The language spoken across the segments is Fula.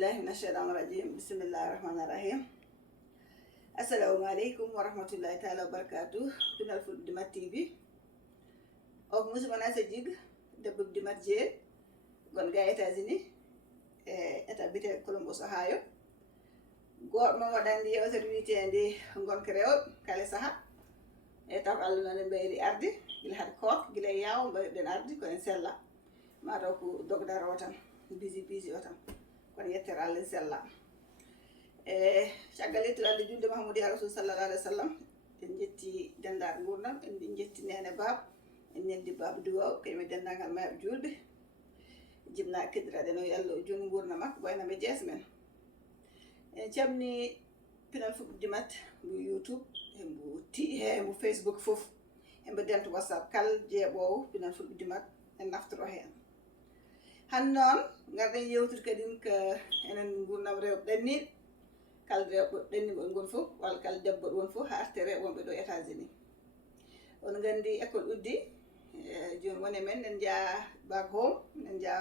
بالله من الشيطان الرجيم بسم الله الرحمن الرحيم السلام عليكم ورحمة الله تعالى وبركاته بنا الفل دمات تي في أو موسى منا سجيج دبب دمات جيل غون غاي تازيني اتا بيتا كولومبوس اوهايو غور ما وداندي يوتر ويتيندي غون كريو كالي ساها eta ko Allah non bayri ardi gila had kok gila yaw den ardi ko en sella ma do ko dogdar otam busy otam kon yetter Allah sella caggal ittirande julde Mahamadou ya Rasul sallallahu alaihi wasallam en jetti dendar gurnam en jetti nene bab en neddi bab duwaw kayme dendangal mabbe julbe jibna kedrade no yallo joni gurna mak boyna be jesmen en camni pinal fu dimat bu YouTube bu bu Facebook fof en be dent WhatsApp kal jebo pinal fu dimat en naftoro hen hannon garden yewtur kadin ka enen gurnam rew danni kal rew danni bo ngon fof wal kal debbo won fof ha artere wonbe do États-Unis on gandi école uddi joni woni men en ja back home en ja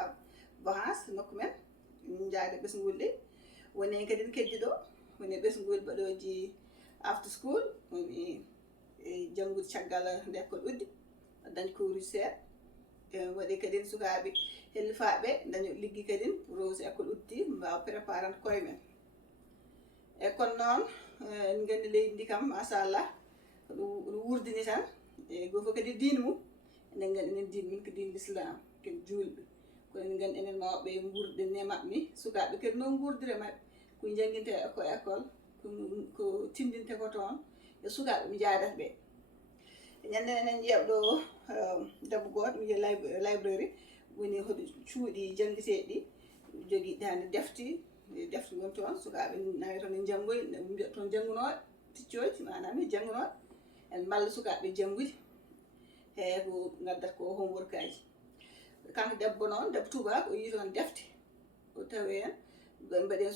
bahas nokku men en jaade bes ngulde woni kadin keddido woni bes ngul badoji after school woni jangud ciagala de école uddi dañ ko ruset wadi kadin sukabe helfaabe dañu liggi kadin rose école uddi mbaw préparant koy men e kon non ngandi leydi kam mashallah wurdini tan go fo kadi dinmu enen ngandi enen din min ko din l'islam ken julbe ko en ngandi enen mawbe ngurde ne mabni sukabe kadi non ngurdire mabbe ko janginte ko école ko tindinte ko ton e sukabe mi jaadat be ñande enen jebdo dabbu god mi library woni hodo cuudi jangiteedi jogi dande defti won ton sukabe nawi ton jangoy mbi ton janguno ticcoji manam janguno en malla sukabe jangudi he ko ngaddat ko homework aji kanko debbo non debbo tuba ko yi ton defti o tawen mbaden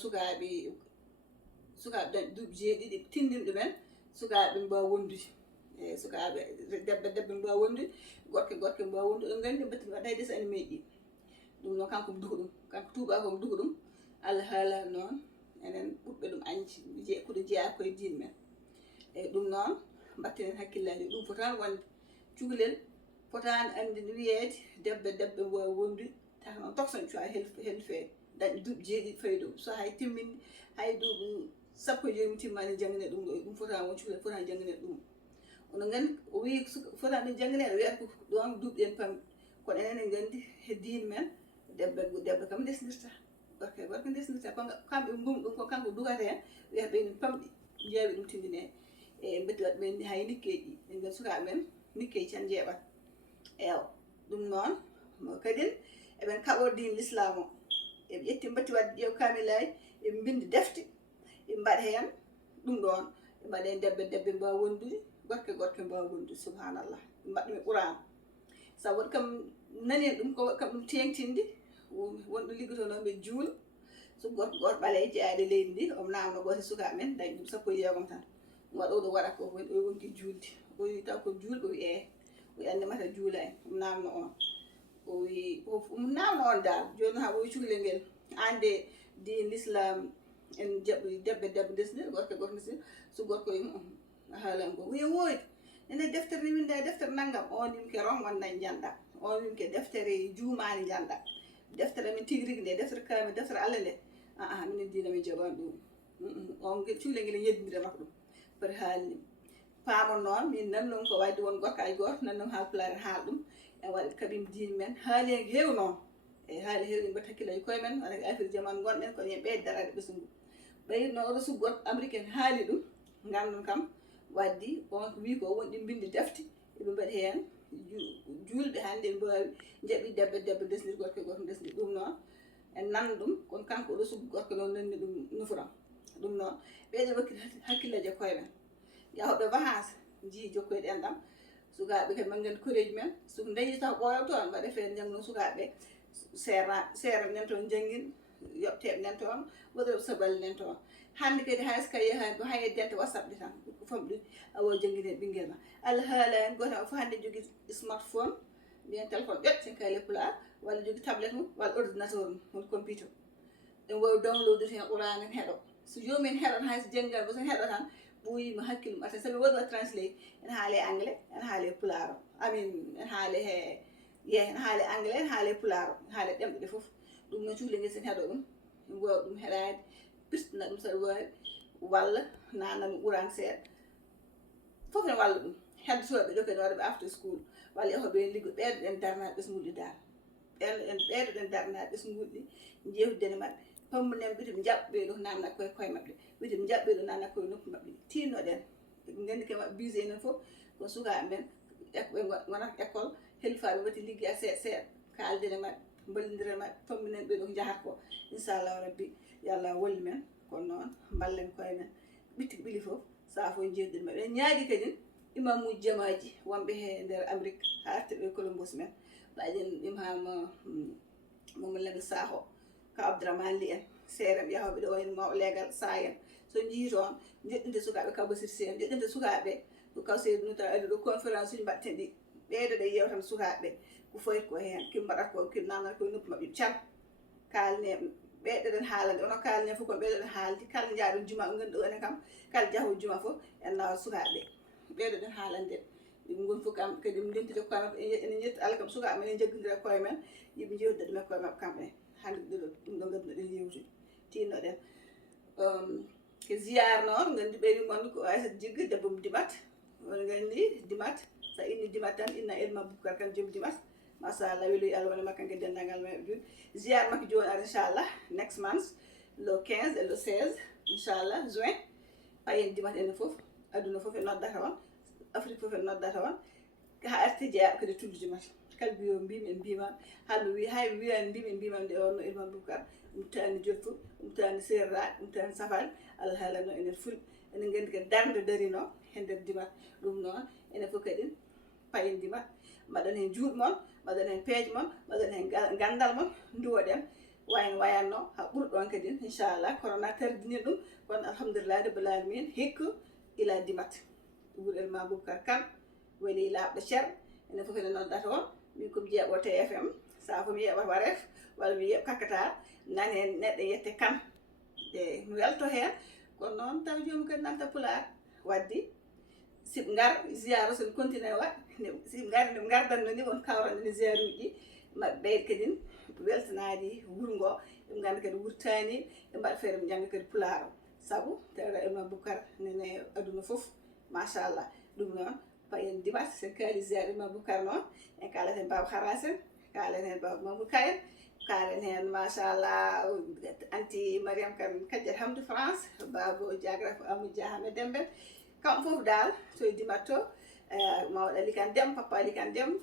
sukabe dubi jeedi tindinde men sukabe mbaw wondude sukabe debbe mbaw wondude gorke mbaw wondude ngandi batti waday des ani meji dum non kanko dugudum kanko tuba ko dugudum Allah hala non enen bubbe dum anji je ko jeya koy din men dum non batten hakkillaji dum fotan wonde cugulel fotan andi wiyeede debbe mbaw wondude tan non tokson ci helfe dañ dubi jeedi faydo so hay timmin hay dubu sappo jemi timmani jangene dum fotan won cugulel fotan jangene dum on ngandi o wi fotan jangene wi ko don dubden pam ko enen ngandi hedin men debbe kam desnirta gorke desnirta kambe ngum dum ko kanko dugata hen wi be pamdi jeewi dum tindine e betti wat men hay nikkeji en ngal suka men nikkeji tan jeebat dum non kadin e ben kabo din l'islam e yetti batti wat jeew kamilay e bindi defti e mbad hen dum don e mbaden debbe mbaw wondude gorke mbaw wondude subhanallah mbadmi qur'an sa won kam nani dum ko kam dum tengtindi won do liggoto no be juul so gor bale jaade leydi o namno goto suka men dañ dum sappo yegom tan wado do wara ko wonki juuldi o wi taw ko juuldo o ande mata juulay namno on o wi o namno on dal joni ha o cugle ngel ande di l'islam en debbe desne gorke desne so gorko halan go wi woy ene deftere ni winda deftere nangam on nim ke rom wonna janda on nim ke deftere juumani janda deftere min tigri de deftere kame deftere Allah le min dina mi jaban dum on ke cuule ngel yeddire makko par halni paamon non min nan non ko wadi won gorka ay gor nan non haal plan haal dum e wadi kabim din men haali heew non e haali heew en batakila koy men wala afir jaman gonden ko yembe darade besungu bay no rasu got américain haali dum ngandon kam waddi on wi ko wondi bindi defti e dum bad hen julbe hande mbawi jebi debbe desnir gorke desnir dum non en nan dum kon kanko rasu gorke non nanni dum nufuram dum non be de hakkilaje koy men yahbe bahas ji jokkoyde endam sukabe kam mangal courage men su dañi taw boyo ton bade fe jangno sukabe sera nen ton jangin yoptebe nen ton wodo sabal nen ton hande kadi haska yaha do haydente whatsapp de tan ko famdi awo jangine bingel ma Allah hala en gota fo hande jogi smartphone bien téléphone bet sen kay leppula wala jogi tablette mum wala ordinateur mum computer en wawi downloadude hen Qur'an en heɗo so jomumen heɗon hayso janggal bo so heɗo tan ɓoyima hakkille mum atta sabi waɗi wat translate en haale anglais en haale pulaar amin en haale he en haale anglais en haale pulaar en haale ɗemɗe ɗe foof ɗum noon cuhlel ngel sen heɗo ɗum en wawi ɗum heɗade pirtina ɗum saɗa wawi walla nanna ɗum Qur'an seeɗa foof ne walla ɗum heddotoɓe ɗo kadi waɗaɓe after school walla yahoɓe liggo ɓeydoɗen darnade ɓesguji dal ɓeydoɗen darnade ɓesguji ɗi jewtidene mabɓe pammunen ɓiɗi jaɓɓe ɗo nanna koye mabɓe ɓiɗi jaɓɓe ɗo nanna koye nokku mabɓe tinnoɗen gandi ke mabɓe bise enen foof ko sukaɓe men ɓe gonata école helfaɓe watti ligguey seeɗa seeɗa kaldene mabɓe ballodira mabɓe pamminen ɓe ɗo jahat ko inchallahu rabbi yo Allah wallu men kono noon ballen koye men ɓitti ɓiili foof saa fo jewtidene mabɓe en ñaagui kadi imamuji jamaji wonɓe he nder Amérique ha artirɓe Columbus men ɓaɗen imam Mamadou Sakho ka Abdourahmane Ly en seerem yahoɓe ɗo wayno mawɗo leegal sa en so jii toon joɗɗinde sukaɓe kabasir sen joɗɗinde sukaɓe ko kaw Seydou Nouta ari ɗo conférence uji mbaɗten ɗi ɓeydoɗe yewtan sukaɓe ko foyti ko hen kim mbaɗata ko kim nanata koye noppi mabɓe can kalne ɓeyɗoɗen haalande ono kalne fof ko ɓeydoɗen haalde kala jaaɗo juma ganduɗo enen kam kala jaahowo juma fof en nawa sukaɓe ɓeydoɗen haalande ɗum gon fof kam kadi mi lentide koye mabɓe enen jetti Allah kam sukaɓe men en jaggodira koye men yiɓe jewtida ɗumen koye mabɓe kamɓe hande ɗum ɗo ganduɗen yewtude tinnoɗen ko ziyare noon gandi ɓeyni mon ko Aissata Jigga debbo mo Dimat on gandi Dimat sa inni Dimat tan inna Elma Boubacar Kane joom Dimat machallah weloyi Allah wona makka e dendagal meɓe joni ziyare makko joni ara inchallah next month le 15 et le 16 inchallah juin payen Dimat enen foof aduna foof e noddata on Afrique foof e noddata on ha arti jeeyaɓe kadi tulde Dimat kala mbiyo mbimi en mbima halmi wi hay mi wiyani mbimi en mbimam nde onno Elma Boubacar ɗum tani jottu ɗum tani serraɗe ɗum tani safari Allah haalanno enen fulɓe enen gandi kadi darde darino e nder Dimat ɗum noon enen foof kadi payen Dimat mbaɗon hen juuɗe moon mbaɗon hen peeje moon mbaɗon hen gandal moon duwoɗen wayno wayanno ha ɓurɗon kadi inchallah corona tardini ɗum kono alhamdulillah rabbil alamin hikka ila Dimat wuuro Elma Boubacar Kane woni laaɓɗo ceer enen foof enen noddata on min komi jeeɓo TFM sa fo mi yeɓata Wareef walla mi yeeɓa Kakata nani hen neɗɗo yette Kane e mi welto hen kono noon taw jomum kadi nanta Pulaar wadde siɓe gar ziyara soɓe continue waɗ siɓe gari nde gardanno ni won kawranɗe ziyare uji ɗi maɓe ɓeyda kadi weltanade wuuro ngo ɓe ganda kadi wurtani ɓe mbaɗa feere ɓe jangga kadi Pulaar saabu tawra Elma Boubacar nene aduna foof machallah ɗum noon payen Dimat sen kaali ziyare Elma Boubacar noon en kalat hen Baba Harasen kalen hen Baba Mamadou Kayen kalen hen machallah anti Mariame Kane Kadiata Hamdou France Baba Diagrafo Amadou Dia Hamed Dembel kamɓe foof dal to Dimat to mawɗo Ali Kane Déme papa Ali Kane Déme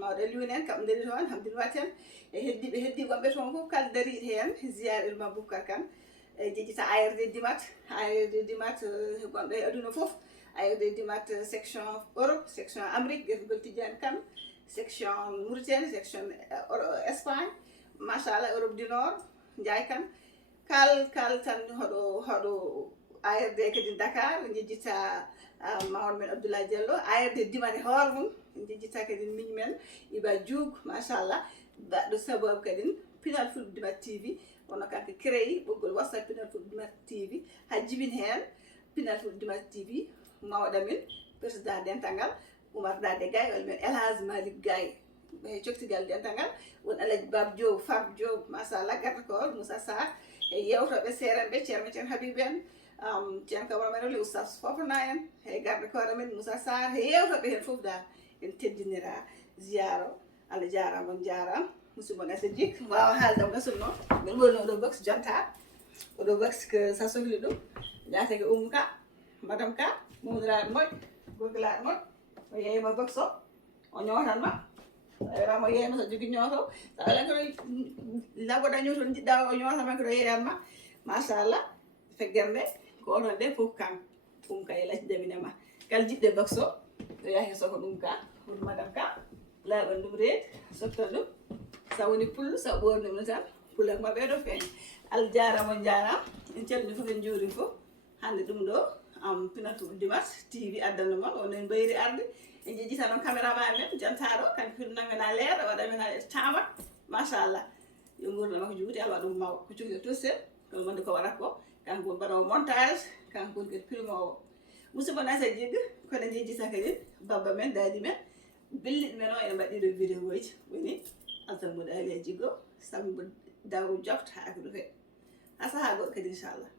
mawɗo Aliou en kamɓe daari toon Hamdine Wat en e heddi wonɓe toon foof kala dariɗo hen ziyare Elma Boubacar Kane e jejjita ARD Dimat gonɗo e aduna foof ARD Dimat section Europe section Amérique Gueto Tidiane Kane section Mauritanie section Espagne machallah Europe du Nord Ndiaye Kane kal tan hoɗo ARD kadi Dakar jejjita mawɗo men Abdoulaye Diallo ARD Dimat e hoore mum jejjita kadi miñ men Iba Dioug machallah baɗɗo sababu kadi Pinal Fulɓe Dimat TV wono kanko créé ɓoggol WhatsApp Pinal Fulɓe Dimat TV ha jibin hen Pinal Fulɓe Dimat TV mawɗo min président dental ngal Oumar Dade Gaye walla men El Hadj Malick Gaye e coktigal dental ngal won Alaji Baba Diop Farba Diop machallah garta ko Moussa Sarr e yewtoɓe seeɗen ɓe ceerno men Habib en ceerno Kamara men le Oustaz Fofana en e garda koore men Moussa Sarr e yewtoɓe hen foof dal en teddinira ziyaro Allah jarama on jarama musidɗo mon Aissata Jigga wawa haaldam gasulno mbiɗa ɓolno oɗo box jonta oɗo box ko sa sohli ɗum jatake Oumou Ka Madame Ka Mamadou Raɗo moƴƴo Gogilaɗo moƴƴo o yeeyima box o o ñootanma ramo yeeyma so jogui ñooto sa waɗan koɗo lagoɗa ñooto jiɗɗa o ñootama koɗo yeeyanma machallah feggere nde ko onon nde fof kam ɗum ka e lacdaminema kala jiɗɗo box o o yahi soko ɗum ka hono Madame Ka laaɓan ɗum reedi sotta ɗum sa woni pullo sa ɓorni ɗum tan pullak maɓɓe ɗo feeña Allah jarama on jarama en calmini fof en juuri fof hande ɗum ɗo Pinal Fulɓe Dimat TV addana moon onen mbayri arde en jejjita noon caméraman men jantaɗo kanko firnamena leeɗo waɗamena tamat machallah yo gurdam ko juuti ala ɗum mawa ko cuhli tosse kono wonde ko waɗata ko kanko woni mbaɗowo montage kanko woni kadi filmowo musidɓe nasa jigga kono jejjita kadi babba men daadi men belliɗi men o ene mbaɗɗiɗo vidéo ji woni Altan Mboɗo Ali a jiggo Samba Daw jofta haake ɗo fe ha saha goɗɗo kadi inchallah